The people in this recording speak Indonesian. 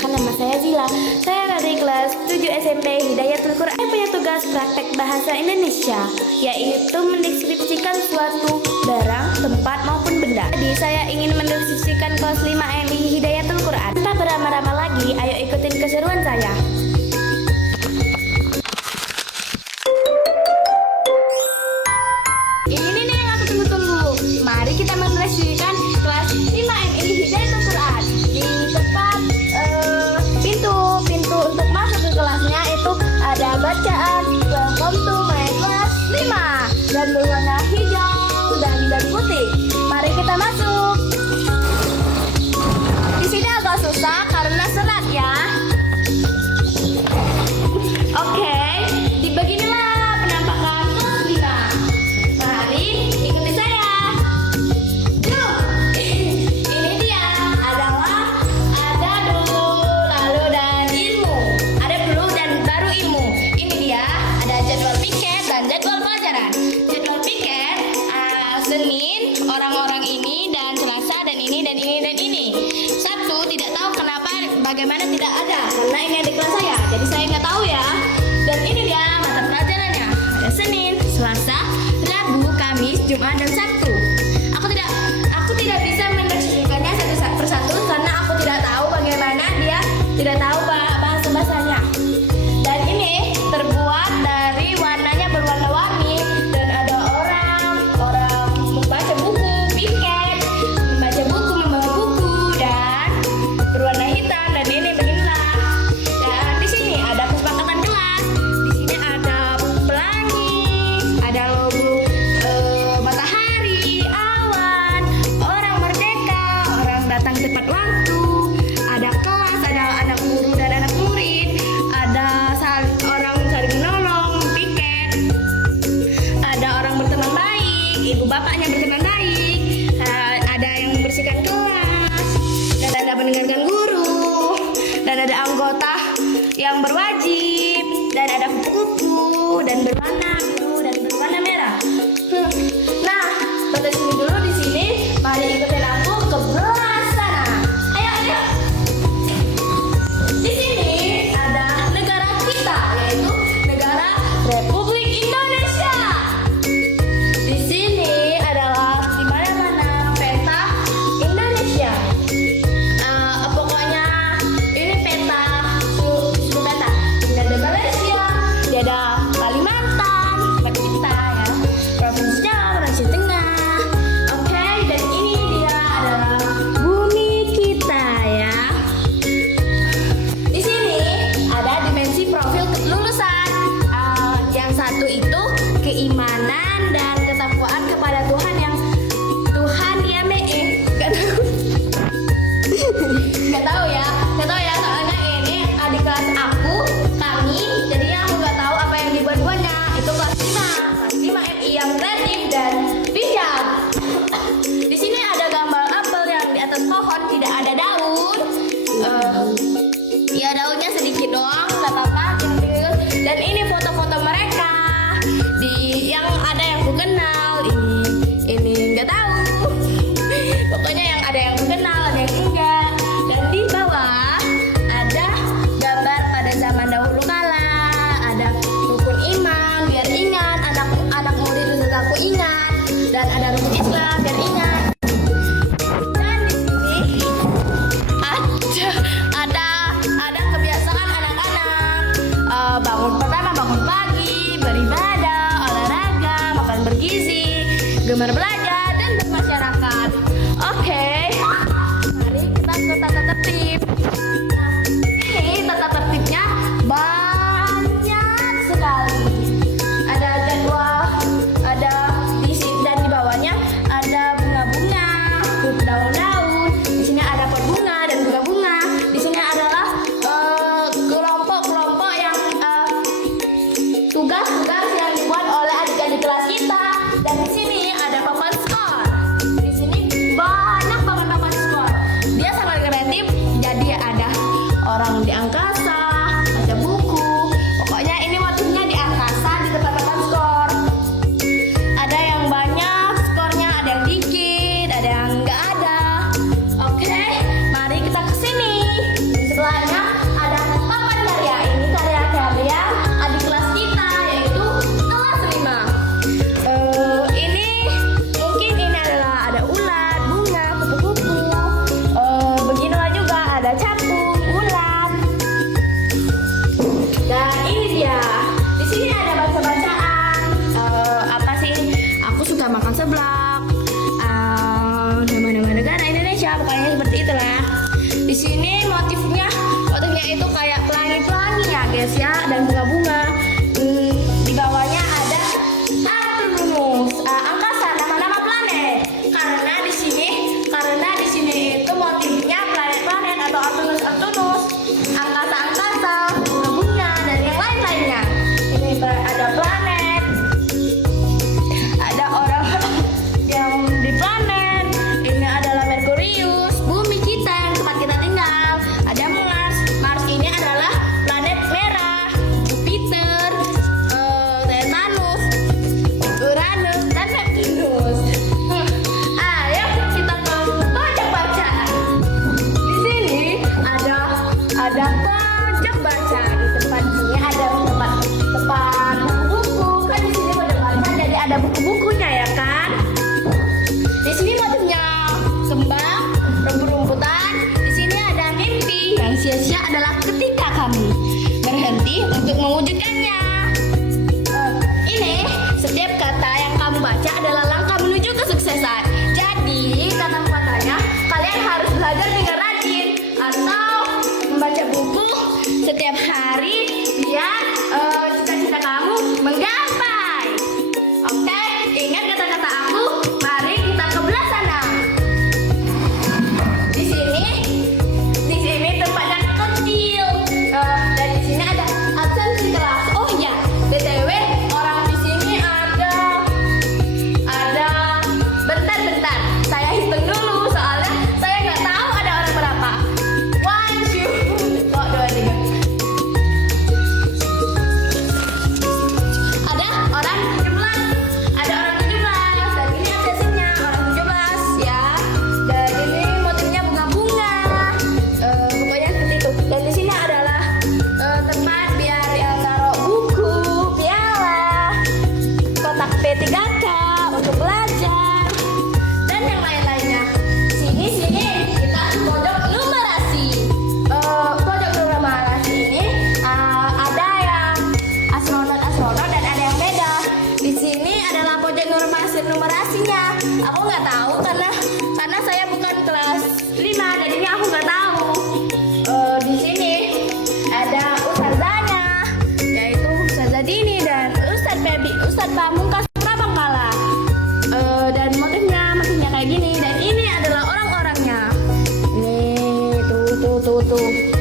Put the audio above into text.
Perkenalkan, nama saya Zila. Saya dari kelas 7 SMP Hidayatul Quran. Saya punya tugas praktek bahasa Indonesia, yaitu mendeskripsikan suatu barang, tempat maupun benda. Jadi saya ingin mendeskripsikan kelas 5 MI Hidayatul Quran. Tanpa berlama-lama lagi, ayo ikutin keseruan saya. Ini nih yang aku tunggu-tunggu. Mari kita mendeskripsikan kelas 5 MI Hidayatul Quran. Di tempat pintu untuk masuk ke kelasnya itu ada bacaan Welcome to my class 5 dan berwarna hijau dan putih. Mari kita masuk. Di sini agak susah karena serat ya. Oke, beginilah penampakan kelas 5. Mari ikuti saya. Yuk. Ini dia adalah ada dulu, lalu dan ilmu. Ada dulu dan baru ilmu. Ini dia ada jadwal piket dan jadwal pelajaran. Jadwal piket Senin orang-orang ini, dan Selasa dan ini dan ini dan ini. Sabtu tidak tahu kenapa bagaimana tidak ada karena ini ada kelas saya. Jadi saya nggak tahu ya. Dan ini dia mata pelajarannya. Ada Senin, Selasa, Rabu, Kamis, Jumat dan Sabtu. Aku tidak bisa mendeskripsikannya satu persatu karena aku tidak tahu bagaimana dia tidak tahu bahasa-bahasanya. Dan ini terbuat dari warnanya berwarna-warni dan ada orang membaca buku, piket, membaca buku, membawa buku dan berwarna hitam dan ini beginilah. Dan di sini ada kesepakatan kelas. Di sini ada pelangi, ada logo matahari, awan, orang merdeka, orang datang tepat waktu, ada kelas, ada anak guru dan anak murid, ada orang saling menolong, piket, ada orang berteman baik, ibu bapaknya berteman baik, ada yang membersihkan kelas, dan ada mendengarkan guru, dan ada anggota yang berwajib, dan ada kupu-kupu dan berwarna biru dan berwarna merah. Nah, sampai sini dulu di sini. Mari ikutin aku ke belah sana. Ayo. Di sini ada negara kita, yaitu negara Republik Indonesia. Di sini adalah di mana-mana peta Indonesia. Pokoknya ini peta seluruh peta. Ini ada Malaysia, ini ada Kalimantan, tempat kita ya, provinsinya Sulawesi Tengah. Oke, dan ini dia adalah bumi kita ya. Di sini ada dimensi profil lulusan. Yang satu itu keimanan dan ketakwaan kepada Tuhan yang Tuhan ya nggak tahu ya soalnya ini adik kelas kami jadi aku nggak tahu apa yang dibuat-buatnya. Itu kelas 5 MI yang kreatif dan bijak. Di sini ada gambar apel yang di atas pohon, tidak ada daun. Ya daunnya sedikit doang, nggak apa-apa. Dan ini foto-foto mereka. Yang ada yang ku kenal, ini nggak tahu. Pokoknya yang ada yang ku kenal, ada yang enggak. Dan di bawah ada gambar pada zaman dahulu kala. Ada rukun iman, biar ingat. Anak murid untuk aku ingat. Dan ada rukun Islam, biar ingat. Dan di sini ada kebiasaan anak-anak. Pertama bangun pagi, beribadah, olahraga, makan bergizi, gemar belajar dan bermasyarakat. Oke, mari kita ke tata tertib. Nah, ini tata tertibnya banyak sekali. Ada jadwal, ada di sini dan di bawahnya ada bunga-bunga, daun-daun. Di sini ada pot bunga dan bunga-bunga. Di sini adalah kelompok-kelompok yang tugas-tugas yang dibuat oleh adik-adik kelas kita. Dan di sini ada papan skor. Di sini banyak banget papan skor. Dia sangat kreatif. Jadi ada orang di angkasa, baca buku. Pokoknya ini motifnya di angkasa di tempat papan skor. Ada yang banyak skornya, ada yang dikit, ada yang nggak ada. Oke, mari kita kesini. Setelahnya motifnya itu kayak pelangi-pelangi ya guys ya, dan bunga-bunga. Di bawahnya ada Saturnus, angkasa, nama-nama planet. Karena di sini itu motifnya planet-planet atau Saturnus, angkasa-angkasa, bunga-bunga, dan yang lain-lainnya. Ini ada planet, ada orang yang di planet. Ini adalah Merkurius, bumi kita yang tempat kita tinggal. Ada Mars. Mars ini adalah planet merah. Jupiter, Titanus, Uranus, dan Neptunus. Ayo kita ke pojok bacaan. Di sini ada pojok baca. Di tempat sini ada tempat buku-buku. Kan di sini pojok baca, jadi ada buku-bukunya ya kan. Di sini motifnya kembang, rumput-rumputan. Di sini ada mimpi. Yang sia-sia adalah ketika kami berhenti untuk mewujudkannya. Ini setiap kata yang kamu baca adalah langkah menuju kesuksesan. Jadi kata-katanya kalian harus belajar dengan rajin atau membaca buku setiap hari biar cita-cita kamu menggapai. Oke, ingat kata-kata aku. Mari kita ke belah sana. Di sini tempatnya kecil. Dan di sini ada absensi kelas. Oh ya, BTW orang di sini ada. Bentar. Saya hitung dulu soalnya saya nggak tahu ada orang berapa. 1, 2, 3. Ada orang 17. Dan ini absensinya orang 17 ya. Dan ini motifnya bunga-bunga. Pokoknya seperti itu. Dan di sini adalah tempat biar yang taruh buku, piala, kotak P3K untuk belajar, dan yang lain-lainnya. Sini kita pojok numerasi. Pojok numerasi ini ada yang astronot dan ada yang beda. Di sini adalah pojok numerasinya. Aku nggak tahu karena saya bukan kelas 5, jadinya aku nggak tahu. Di sini ada ustazanya, yaitu Ustazah Dini dan Ustadz Pamungkas Prabangkala. Dan motifnya kayak gini. Dan ini adalah orang-orangnya. Nih, tuh.